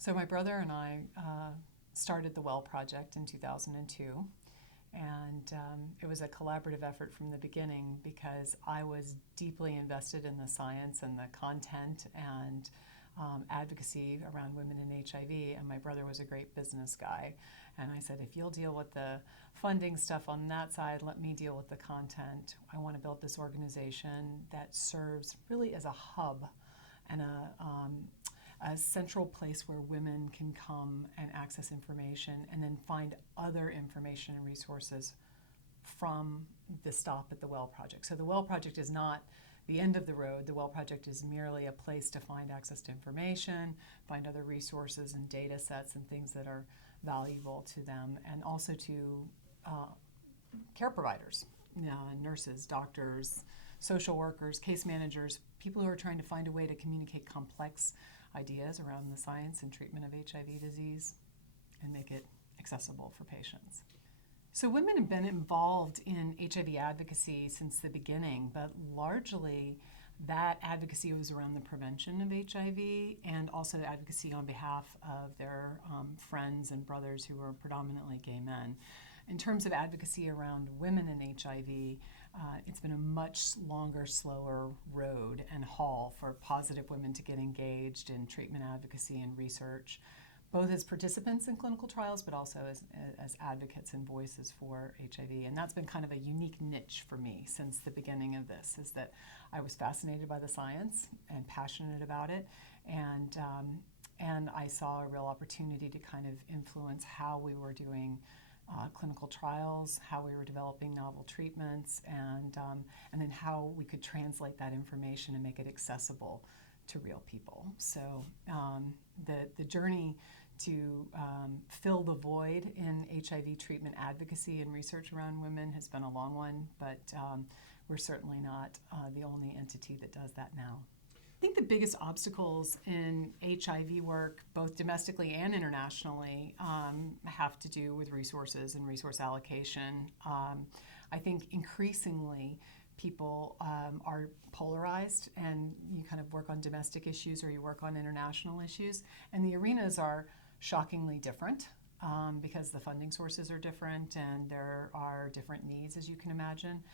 So my brother and I started the Well Project in 2002, and it was a collaborative effort from the beginning because I was deeply invested in the science and the content and advocacy around women in HIV, and my brother was a great business guy. And I said, if you'll deal with the funding stuff on that side, let me deal with the content. I want to build this organization that serves really as a hub and a central place where women can come and access information and then find other information and resources from the stop at the Well Project. So the Well Project is not the end of the road. The Well Project is merely a place to find access to information, find other resources and data sets and things that are valuable to them, and also to care providers, nurses, doctors, social workers, case managers, people who are trying to find a way to communicate complex ideas around the science and treatment of HIV disease and make it accessible for patients. So women have been involved in HIV advocacy since the beginning, but largely that advocacy was around the prevention of HIV and also advocacy on behalf of their friends and brothers who were predominantly gay men. In terms of advocacy around women in HIV, it's been a much longer, slower road and haul for positive women to get engaged in treatment advocacy and research, both as participants in clinical trials, but also as advocates and voices for HIV. And that's been kind of a unique niche for me since the beginning of this, is that I was fascinated by the science and passionate about it. And I saw a real opportunity to kind of influence how we were doing clinical trials, how we were developing novel treatments, and then how we could translate that information and make it accessible to real people. So the journey to fill the void in HIV treatment advocacy and research around women has been a long one, but we're certainly not the only entity that does that now. I think the biggest obstacles in HIV work, both domestically and internationally, have to do with resources and resource allocation. I think increasingly people are polarized, and you kind of work on domestic issues or you work on international issues, and the arenas are shockingly different because the funding sources are different and there are different needs, as you can imagine.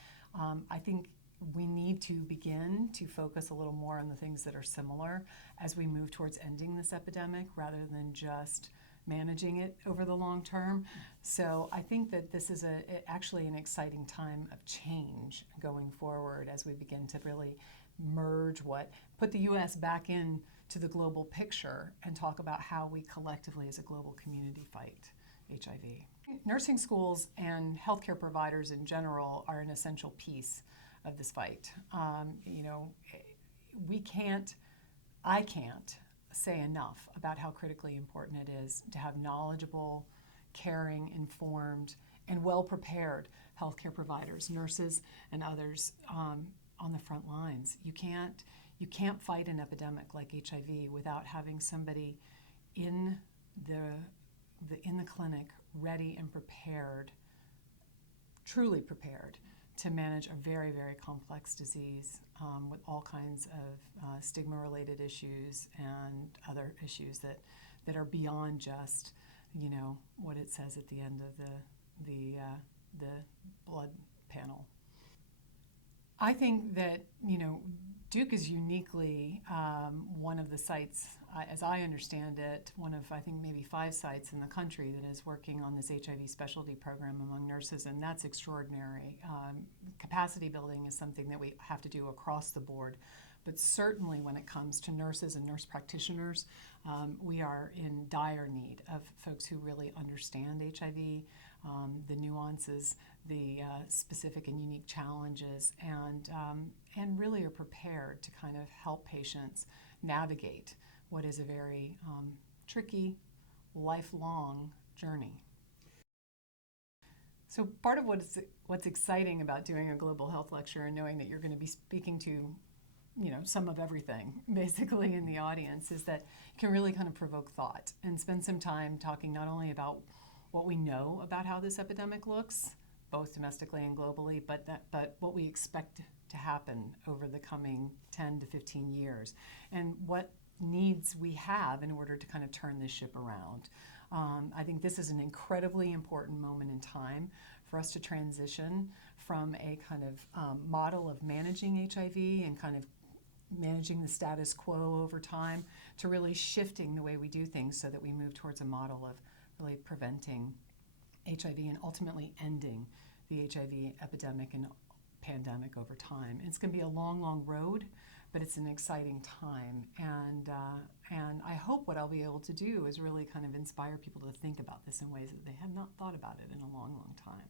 I think we need to begin to focus a little more on the things that are similar as we move towards ending this epidemic rather than just managing it over the long term. So I think that this is actually an exciting time of change going forward as we begin to really put the U.S. back in to the global picture and talk about how we collectively as a global community fight HIV. Nursing schools and healthcare providers in general are an essential piece of this fight. I can't say enough about how critically important it is to have knowledgeable, caring, informed, and well-prepared healthcare providers, nurses, and others on the front lines. You can't fight an epidemic like HIV without having somebody in the clinic ready and prepared, truly prepared, to manage a very, very complex disease with all kinds of stigma-related issues and other issues that are beyond just, what it says at the end of the blood panel. I think that, Duke is uniquely one of the sites, as I understand it, one of, I think, maybe 5 sites in the country that is working on this HIV specialty program among nurses, and that's extraordinary. Capacity building is something that we have to do across the board, but certainly when it comes to nurses and nurse practitioners, we are in dire need of folks who really understand HIV, the nuances, the specific and unique challenges, and really are prepared to kind of help patients navigate what is a very tricky, lifelong journey. So part of what's exciting about doing a global health lecture and knowing that you're going to be speaking to some of everything basically in the audience is that you can really kind of provoke thought and spend some time talking not only about what we know about how this epidemic looks, both domestically and globally, but what we expect to happen over the coming 10 to 15 years, and what needs we have in order to kind of turn this ship around. I think this is an incredibly important moment in time for us to transition from a kind of model of managing HIV and kind of managing the status quo over time to really shifting the way we do things so that we move towards a model of really preventing HIV and ultimately ending the HIV epidemic and pandemic over time. It's going to be a long, long road, but it's an exciting time. And I hope what I'll be able to do is really kind of inspire people to think about this in ways that they have not thought about it in a long, long time.